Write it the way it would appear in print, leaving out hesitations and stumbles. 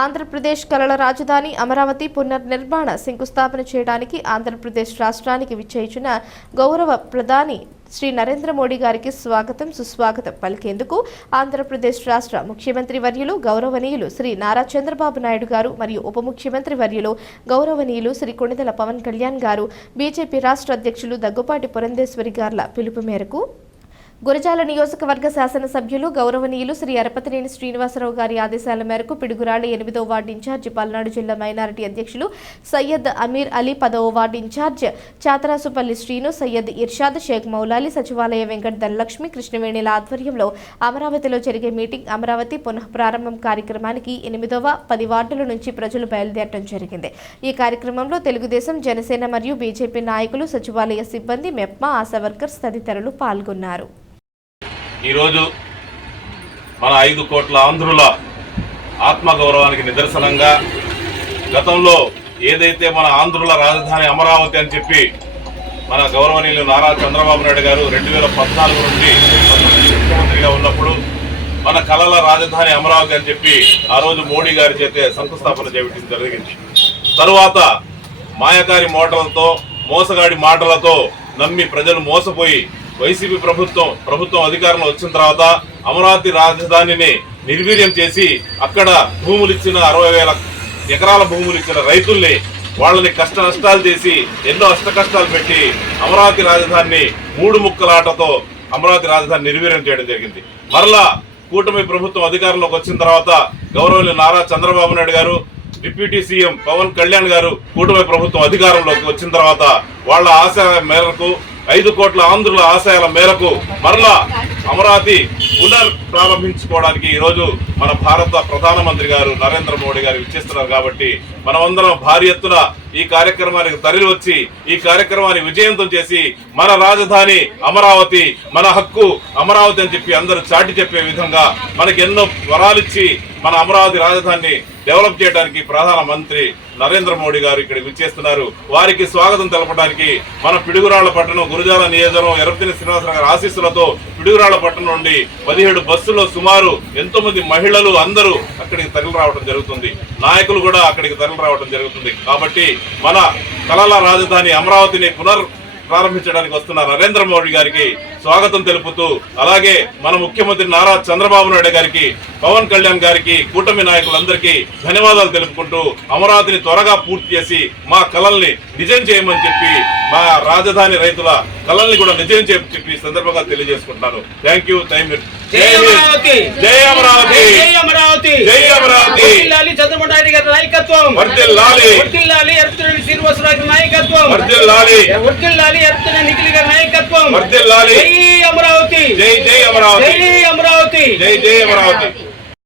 ఆంధ్రప్రదేశ్ కళల రాజధాని అమరావతి పునర్నిర్మాణ శంకుస్థాపన చేయడానికి ఆంధ్రప్రదేశ్ రాష్ట్రానికి విచ్చేయించిన గౌరవ ప్రధాని శ్రీ నరేంద్ర మోడీ గారికి స్వాగతం సుస్వాగతం పలికేందుకు ఆంధ్రప్రదేశ్ రాష్ట్ర ముఖ్యమంత్రి వర్యులు గౌరవనీయులు శ్రీ నారా చంద్రబాబు నాయుడు గారు మరియు ఉప ముఖ్యమంత్రి వర్యులు గౌరవనీయులు శ్రీ కొణిదెల పవన్ కళ్యాణ్ గారు బీజేపీ రాష్ట్ర అధ్యక్షులు దగ్గుపాటి పురంధేశ్వరి గార్ల పిలుపు మేరకు గురజాల నియోజకవర్గ శాసనసభ్యులు గౌరవనీయులు శ్రీ అరపతినేని శ్రీనివాసరావు గారి ఆదేశాల మేరకు పిడుగురాళ్ల 8వ వార్డు ఇన్ఛార్జి పల్నాడు జిల్లా మైనారిటీ అధ్యక్షులు సయ్యద్ అమీర్ అలీ 10వ వార్డు ఇన్ఛార్జ్ చాతరాసుపల్లి శ్రీను సయ్యద్ ఇర్షాద్ షేక్ మౌలాలి సచివాలయ వెంకట ధనలక్ష్మి కృష్ణవేణిల ఆధ్వర్యంలో అమరావతిలో జరిగే మీటింగ్ అమరావతి పునః ప్రారంభం కార్యక్రమానికి 8వ 10 వార్డుల నుంచి ప్రజలు బయలుదేరడం జరిగింది। ఈ కార్యక్రమంలో తెలుగుదేశం జనసేన మరియు బీజేపీ నాయకులు సచివాలయ సిబ్బంది మెప్మా ఆశా వర్కర్స్ తదితరులు పాల్గొన్నారు। ఈరోజు మన 5 కోట్ల ఆంధ్రుల ఆత్మగౌరవానికి నిదర్శనంగా గతంలో ఏదైతే మన ఆంధ్రుల రాజధాని అమరావతి అని చెప్పి మన గౌరవనీయులు నారా చంద్రబాబు నాయుడు గారు 2014 నుండి ముఖ్యమంత్రిగా ఉన్నప్పుడు మన కళల రాజధాని అమరావతి అని చెప్పి ఆ రోజు మోడీ గారి చేతే శంకుస్థాపన చేయడం జరిగింది। తరువాత మాయకారి మోటార్లతో మోసగాడి మాటలతో నమ్మి ప్రజలు మోసపోయి వైసీపీ ప్రభుత్వం అధికారంలో వచ్చిన తర్వాత అమరావతి రాజధానిని నిర్వీర్యం చేసి అక్కడ భూములు ఇచ్చిన 60,000 ఎకరాల భూములు ఇచ్చిన రైతుల్ని వాళ్ళని కష్ట నష్టాలు చేసి ఎన్నో అష్ట కష్టాలు పెట్టి అమరావతి రాజధానిని 3 ముక్కలాటతో అమరావతి రాజధాని నిర్వీర్యం చేయడం జరిగింది। మరలా కూటమి ప్రభుత్వం అధికారంలోకి వచ్చిన తర్వాత గౌరవనీయులు నారా చంద్రబాబు నాయుడు గారు డిప్యూటీ సీఎం పవన్ కళ్యాణ్ గారు కూటమి ప్రభుత్వం అధికారంలోకి వచ్చిన తర్వాత వాళ్ళ ఆశయాల మేరకు 5 కోట్ల ఆంధ్రుల ఆశయాల మేరకు మరలా అమరావతి పునఃప్రారంభించుకోవడానికి ఈరోజు మన భారత ప్రధానమంత్రి గారు నరేంద్ర మోడీ గారు ఇచ్చేస్తున్నారు। కాబట్టి మనమందరం భారీ ఎత్తున ఈ కార్యక్రమానికి తరలి వచ్చి ఈ కార్యక్రమాన్ని విజయవంతం చేసి మన రాజధాని అమరావతి మన హక్కు అమరావతి అని చెప్పి అందరూ చాటి చెప్పే విధంగా మనకి ఎన్నో వరాలిచ్చి మన అమరావతి రాజధానిని డెవలప్ చేయడానికి ప్రధానమంత్రి నరేంద్ర మోడీ గారు ఇక్కడికి విచ్చేస్తున్నారు। వారికి స్వాగతం తెలపడానికి మన పిడుగురాళ్ల పట్టణం గురజాల నియోజకవర్గం ఎరపతినేని శ్రీనివాసరావు గారి ఆశీస్సులతో పిడుగురాళ్ల పట్టణం నుండి 17 బస్సుల్లో సుమారు ఎంతో మంది మహిళలు అందరూ అక్కడికి తరలి రావడం జరుగుతుంది, నాయకులు కూడా అక్కడికి తరలి రావడం జరుగుతుంది। కాబట్టి మన కళల రాజధాని అమరావతిని ప్రారంభించడానికి వస్తున్న నరేంద్ర మోడీ గారికి స్వాగతం తెలుపుతూ అలాగే మన ముఖ్యమంత్రి నారా చంద్రబాబు నాయుడు గారికి పవన్ కళ్యాణ్ గారికి కూటమి నాయకులందరికీ ధన్యవాదాలు తెలుపుకుంటూ అమరావతిని త్వరగా పూర్తి చేసి మా కళల్ని నిజం చేయమని చెప్పి మా రాజధాని రైతుల కళల్ని కూడా నిజం చెప్పి సందర్భంగా తెలియజేసుకుంటున్నాను। Thank you. జై అమరావతి, జై అమరావతి, జై అమరావతి, జై అమరావతి। వర్ధిల్లాలి చంద్రబాబు నాయుడు గారి నాయకత్వం, వర్ధిల్లాలి, వర్ధిల్లాలి అరపతినేని శ్రీనివాసరావు గారి నాయకత్వం, వర్ధిల్లాలి, వర్ధిల్లాలి అరపతినేని నిఖిల్ గారి నాయకత్వం, వర్ధిల్లాలి। జై అమరావతి, జై జై అమరావతి, జై అమరావతి, జై జై అమరావతి।